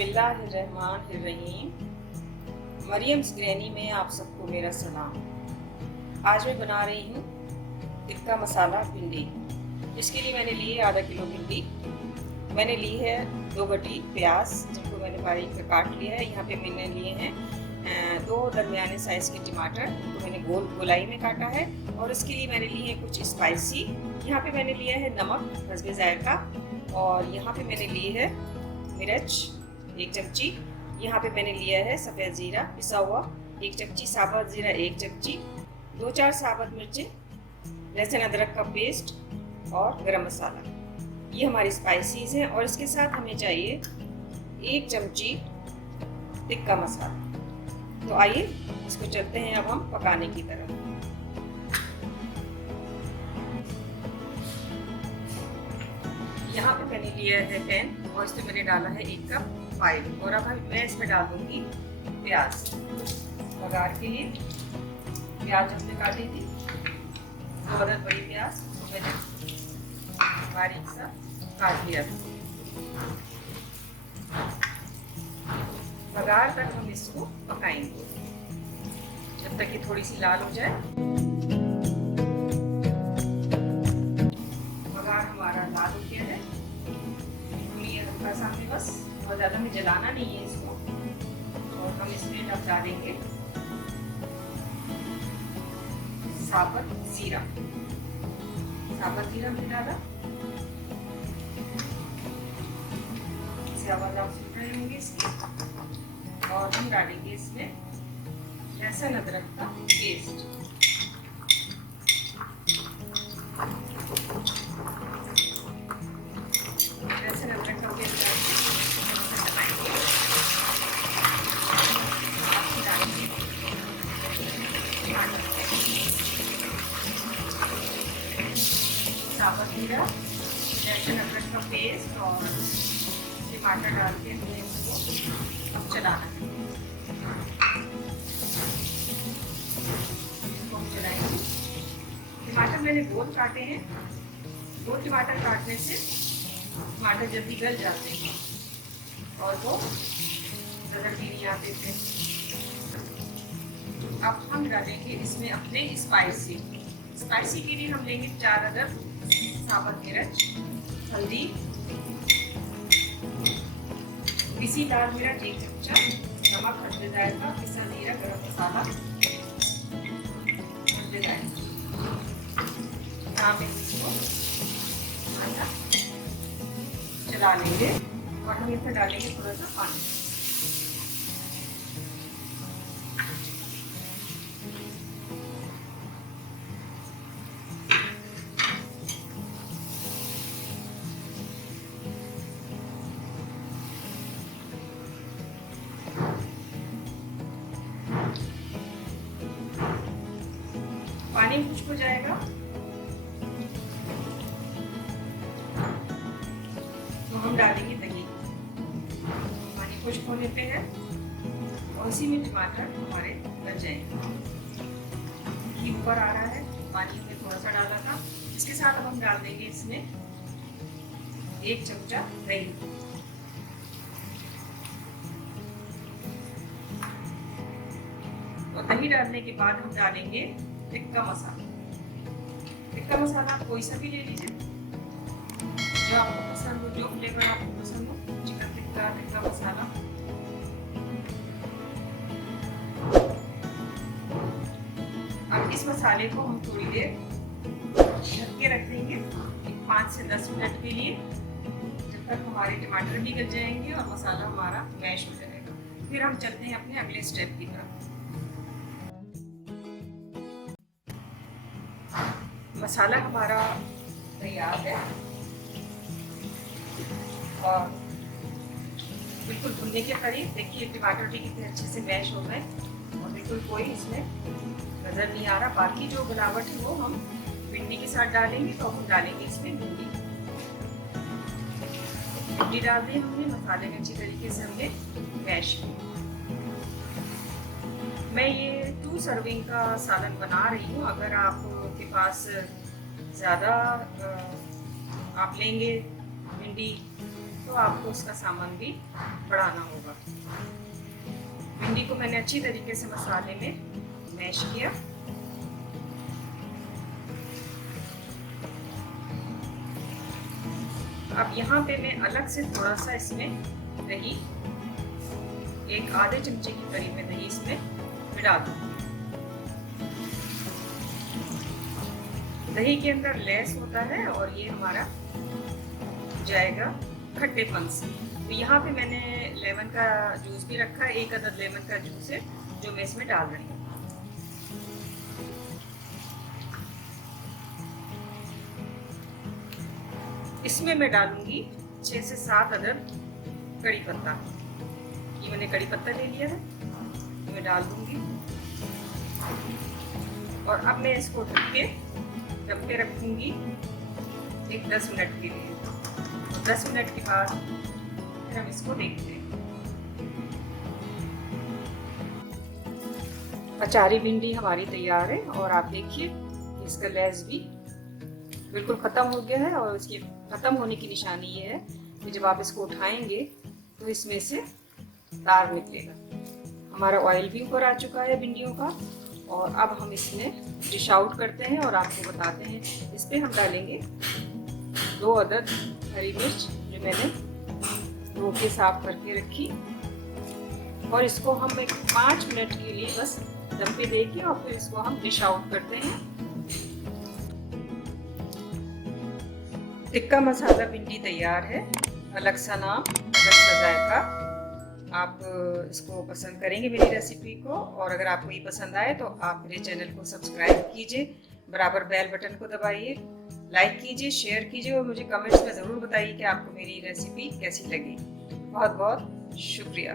बिस्मिल्लाहिर्रहमानिर्रहीम। Mariam's granny में आप सबको मेरा सलाम। आज मैं बना रही हूँ टिक्का मसाला भिंडी। इसके लिए मैंने ली है आधा किलो भिंडी। मैंने ली है 2 गड्डी प्याज जिनको मैंने बारीक काट लिया है। यहाँ पे मैंने लिए हैं 2 दरमियाने साइज़ के टमाटर तो मैंने गोलाई में काटा है। और इसके लिए मैंने लिए हैं कुछ स्पाइसी। यहाँ पे मैंने लिया है नमक हस्बे ज़ायक़ा। और यहाँ पे मैंने लिए है मिर्च 1 चमची। यहाँ पे मैंने लिया है सफ़ेद ज़ीरा पिसा हुआ 1 चमची, साबुत ज़ीरा 1 चमची, 2-4 साबुत मिर्चें, लहसुन अदरक का पेस्ट और गरम मसाला। ये हमारी स्पाइसीज़ हैं। और इसके साथ हमें चाहिए 1 चमची टिक्का मसाला। तो आइए इसको चलते हैं अब हम पकाने की तरफ। यहाँ पे मैंने लिया है पैन और इसमें मैंने डाला है 1 कप ऑयल। और अब मैं इसमें डाल दूँगी प्याज। बघार के लिए प्याज हमने काटी थी 2 अदद बड़ी प्याज तो मैंने बारीक सा काट लिया था। बघार तक हम इसको पकाएंगे जब तक ये थोड़ी सी लाल हो जाए। बघार हमारा लाल हो गया है। हल्का सा हमें बस बहुत ज़्यादा में जलाना नहीं है इसको। और हम इसमें अब डालेंगे साबुत जीरा। साबुत जीरा हमने डाला। इसे आवाज़ आप सुन रहे होंगे इसकी। और हम डालेंगे इसमें लहसुन अदरक का पेस्ट। लहसुन अदरक का पेस्ट साबुत जीरा, लहसुन अदरक का पेस्ट और टमाटर डाल के हमें इसको चलाना है। इसको चलाएंगे। टमाटर मैंने गोल काटे हैं। गोल टमाटर काटने से टमाटर जल्दी गल जाते हैं और वो नजर भी नहीं आते थे। अब हम डालेंगे इसमें अपने स्पाइसी के लिए हम लेंगे 4 अदद साबुत मिर्च, हल्दी, पिसी लाल मिर्च 1 चमचा, नमक हस्बे ज़ायक़ा, पिसा ज़ीरा, गरम मसाला हस्बे ज़ायक़ा। यहाँ पे इसको चला लेंगे और हम इसमें डालेंगे थोड़ा सा पानी। पानी खुश्क हो जाएगा तो हम डालेंगे दही। पानी खुश्क होने पे है और इसी में टमाटर हमारे गल जाएंगे। घी ऊपर आ रहा है, पानी में थोड़ा सा डाला था। इसके साथ अब हम डाल देंगे इसमें 1 चमचा दही। और दही डालने के बाद हम डालेंगे टिक्का मसाला। टिक्का मसाला आप कोई सा भी ले लीजिए जो आपको पसंद हो, जो फ्लेवर आपको पसंद हो। चिकन टिक्का, टिक्का मसाला। अब इस मसाले को हम थोड़ी देर ढक के रख देंगे 5 से 10 मिनट के लिए, जब तक हमारे टमाटर भी गल जाएंगे और मसाला हमारा मैश हो जाएगा। फिर हम चलते हैं अपने अगले स्टेप की तरफ। मसाला हमारा तैयार है और बिल्कुल भुनने के करीब। देखिए टमाटर भी कितने अच्छे से मैश हो गए और बिल्कुल कोई इसमें नज़र नहीं आ रहा। बाकी जो बनावट है वो हम भिंडी के साथ डालेंगे। तो हम डालेंगे इसमें भिंडी डाल दी हमने। मसाले में अच्छी तरीके से हमने मैश किया। मैं ये 2 सर्विंग का सालन बना रही हूँ। अगर आपके पास ज़्यादा आप लेंगे भिंडी तो आपको उसका सामान भी बढ़ाना होगा। भिंडी को मैंने अच्छी तरीके से मसाले में मैश किया। अब यहाँ पे मैं अलग से थोड़ा सा इसमें दही, एक आधे चमचे की करीब में दही इसमें मिला दूंगी। दही के अंदर लेस होता है और ये हमारा जाएगा खट्टेपन से। तो यहाँ पे मैंने लेमन का जूस भी रखा है, एक अदद लेमन का जूस है जो मैं इसमें डाल रही हूँ। इसमें मैं डालूंगी 6 से 7 अदद कड़ी पत्ता। ये मैंने कड़ी पत्ता ले लिया है, तो मैं डाल दूंगी। और अब मैं इसको ढक के दम पे रखूंगी एक 10 मिनट के लिए। 10 मिनट के बाद फिर हम इसको देखते हैं। अचारी भिंडी हमारी तैयार है और आप देखिए इसका लेस भी बिल्कुल ख़त्म हो गया है। और इसकी ख़त्म होने की निशानी ये है कि जब आप इसको उठाएंगे तो इसमें से तार निकलेगा। हमारा ऑयल भी ऊपर आ चुका है भिंडियों का। और अब हम इसमें डिश आउट करते हैं और आपको बताते हैं। इस पर हम डालेंगे 2 अदद हरी मिर्च जो मैंने धो के साफ करके रखी। और इसको हम एक 5 मिनट के लिए बस दम पे देके और फिर इसको हम डिश आउट करते हैं। टिक्का मसाला भिंडी तैयार है। अलग सा नाम, अलग सा जायका। आप इसको पसंद करेंगे मेरी रेसिपी को। और अगर आपको ये पसंद आए तो आप मेरे चैनल को सब्सक्राइब कीजिए, बराबर बेल बटन को दबाइए, लाइक कीजिए, शेयर कीजिए और मुझे कमेंट्स में ज़रूर बताइए कि आपको मेरी रेसिपी कैसी लगी। बहुत बहुत शुक्रिया।